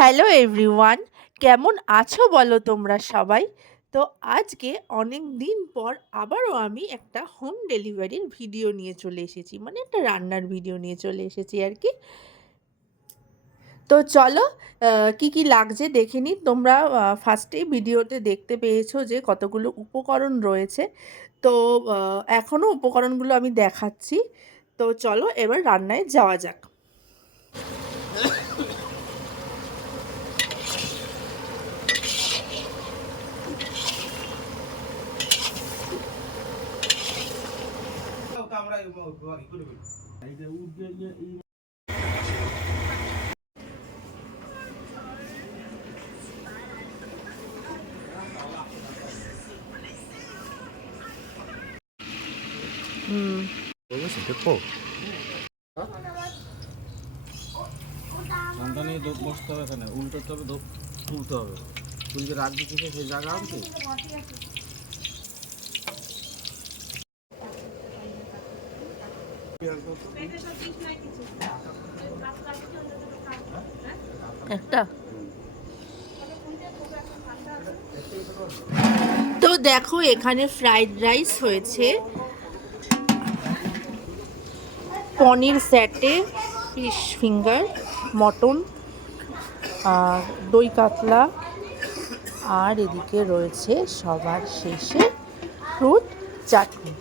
Hello everyone, কেমন আছো বলো তোমরা সবাই? তো আজকে অনেক দিন পর আবারও আমি একটা হোম ডেলিভারির ভিডিও নিয়ে চলে এসেছি, মানে একটা রান্নার ভিডিও নিয়ে চলে এসেছি আর কি। তো চলো কি কি লাগছে দেখে নিই। তোমরা ফার্স্টেই ভিডিওতে দেখতে পেয়েছো যে কতগুলো উপকরণ রয়েছে। তো এখনও উপকরণগুলো আমি দেখাচ্ছি। তো চলো এবার রান্নায় যাওয়া যাক। বলছি দেখো সন্তানে বসতে হবে, এখানে উল্টোতে হবে, তুলতে হবে, তুলকে রাখবি থেকে সেই জায়গা আনতে। একটা তো দেখো এখানে ফ্রাইড রাইস হয়েছে, পনির স্যাটে, ফিশ ফিঙ্গার, মটন, আর দই কাতলা, আর এদিকে রয়েছে সবার শেষে ফ্রুট চাটনি।